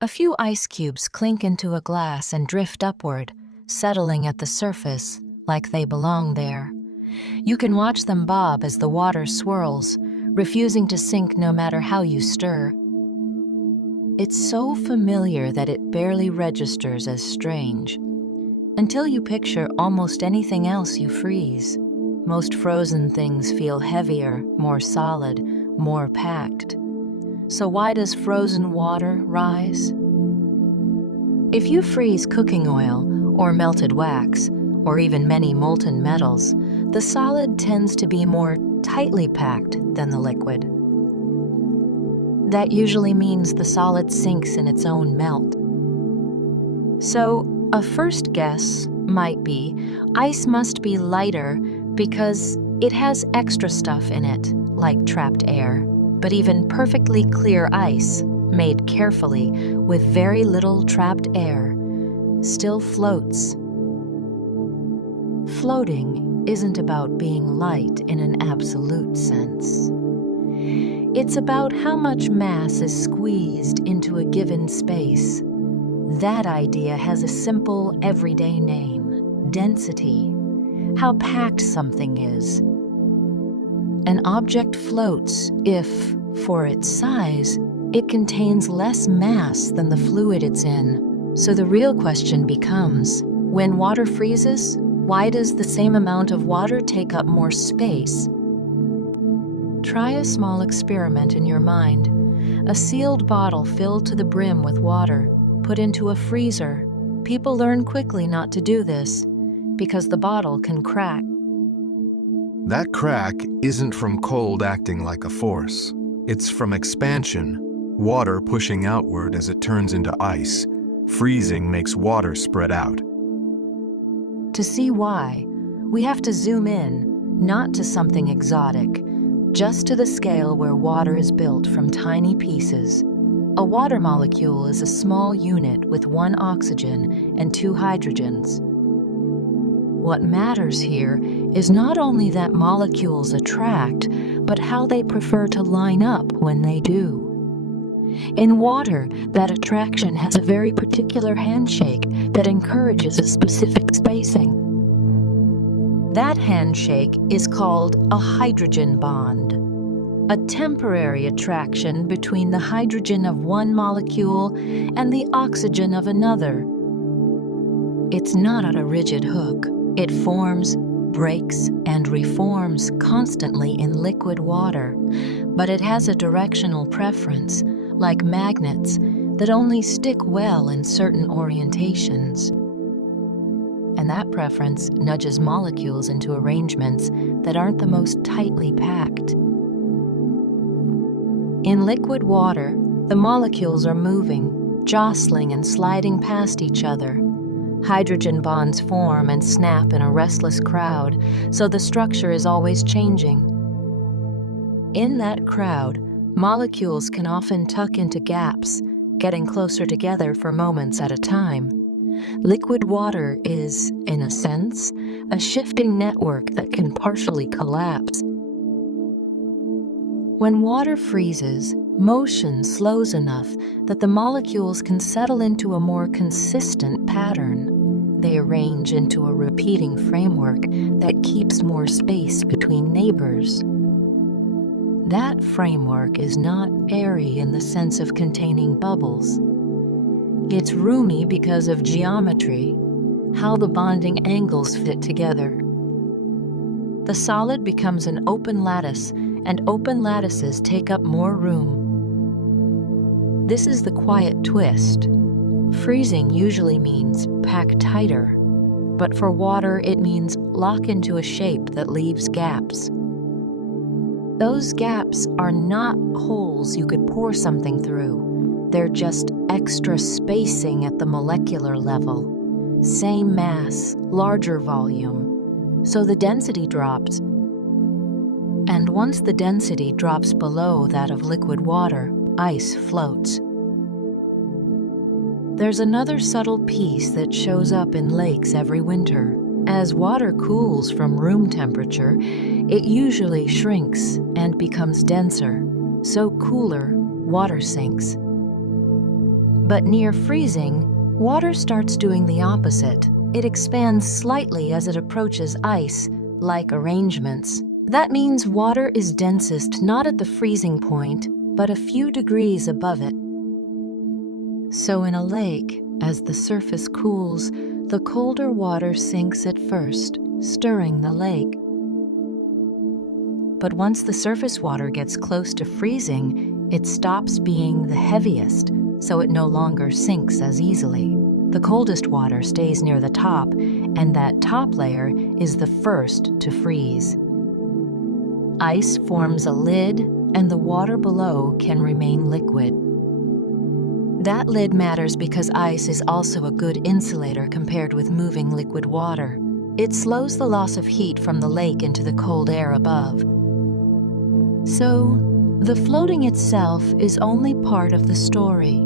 A few ice cubes clink into a glass and drift upward, settling at the surface like they belong there. You can watch them bob as the water swirls, refusing to sink no matter how you stir. It's so familiar that it barely registers as strange, until you picture almost anything else you freeze. Most frozen things feel heavier, more solid, more packed. So why does frozen water rise? If you freeze cooking oil, or melted wax, or even many molten metals, the solid tends to be more tightly packed than the liquid. That usually means the solid sinks in its own melt. So, a first guess might be ice must be lighter because it has extra stuff in it, like trapped air. But even perfectly clear ice, made carefully with very little trapped air, still floats. Floating isn't about being light in an absolute sense. It's about how much mass is squeezed into a given space. That idea has a simple, everyday name: density. How packed something is. An object floats if, for its size, it contains less mass than the fluid it's in. So the real question becomes, when water freezes, why does the same amount of water take up more space? Try a small experiment in your mind. A sealed bottle filled to the brim with water, put into a freezer. People learn quickly not to do this, because the bottle can crack. That crack isn't from cold acting like a force. It's from expansion, water pushing outward as it turns into ice. Freezing makes water spread out. To see why, we have to zoom in, not to something exotic, just to the scale where water is built from tiny pieces. A water molecule is a small unit with one oxygen and two hydrogens. What matters here is not only that molecules attract, but how they prefer to line up when they do. In water, that attraction has a very particular handshake that encourages a specific spacing. That handshake is called a hydrogen bond, a temporary attraction between the hydrogen of one molecule and the oxygen of another. It's not on a rigid hook. It forms, breaks, and reforms constantly in liquid water, but it has a directional preference, like magnets, that only stick well in certain orientations. And that preference nudges molecules into arrangements that aren't the most tightly packed. In liquid water, the molecules are moving, jostling and sliding past each other. Hydrogen bonds form and snap in a restless crowd, so the structure is always changing. In that crowd, molecules can often tuck into gaps, getting closer together for moments at a time. Liquid water is, in a sense, a shifting network that can partially collapse. When water freezes, motion slows enough that the molecules can settle into a more consistent pattern. They arrange into a repeating framework that keeps more space between neighbors. That framework is not airy in the sense of containing bubbles. It's roomy because of geometry, how the bonding angles fit together. The solid becomes an open lattice, and open lattices take up more room. This is the quiet twist. Freezing usually means pack tighter, but for water it means lock into a shape that leaves gaps. Those gaps are not holes you could pour something through. They're just extra spacing at the molecular level. Same mass, larger volume. So the density drops. And once the density drops below that of liquid water, ice floats. There's another subtle piece that shows up in lakes every winter. As water cools from room temperature, it usually shrinks and becomes denser. So cooler, water sinks. But near freezing, water starts doing the opposite. It expands slightly as it approaches ice-like arrangements. That means water is densest not at the freezing point, but a few degrees above it. So in a lake, as the surface cools, the colder water sinks at first, stirring the lake. But once the surface water gets close to freezing, it stops being the heaviest, so it no longer sinks as easily. The coldest water stays near the top, and that top layer is the first to freeze. Ice forms a lid, and the water below can remain liquid. That lid matters because ice is also a good insulator compared with moving liquid water. It slows the loss of heat from the lake into the cold air above. So, the floating itself is only part of the story.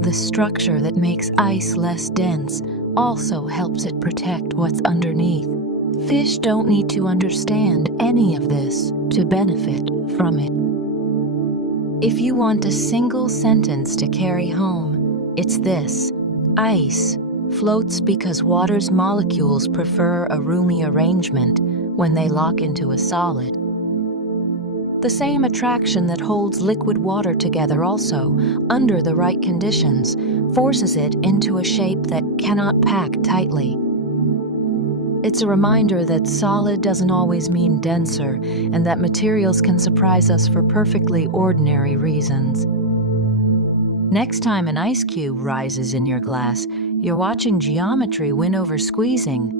The structure that makes ice less dense also helps it protect what's underneath. Fish don't need to understand any of this to benefit from it. If you want a single sentence to carry home, it's this: ice floats because water's molecules prefer a roomy arrangement when they lock into a solid. The same attraction that holds liquid water together also, under the right conditions, forces it into a shape that cannot pack tightly. It's a reminder that solid doesn't always mean denser, and that materials can surprise us for perfectly ordinary reasons. Next time an ice cube rises in your glass, you're watching geometry win over squeezing,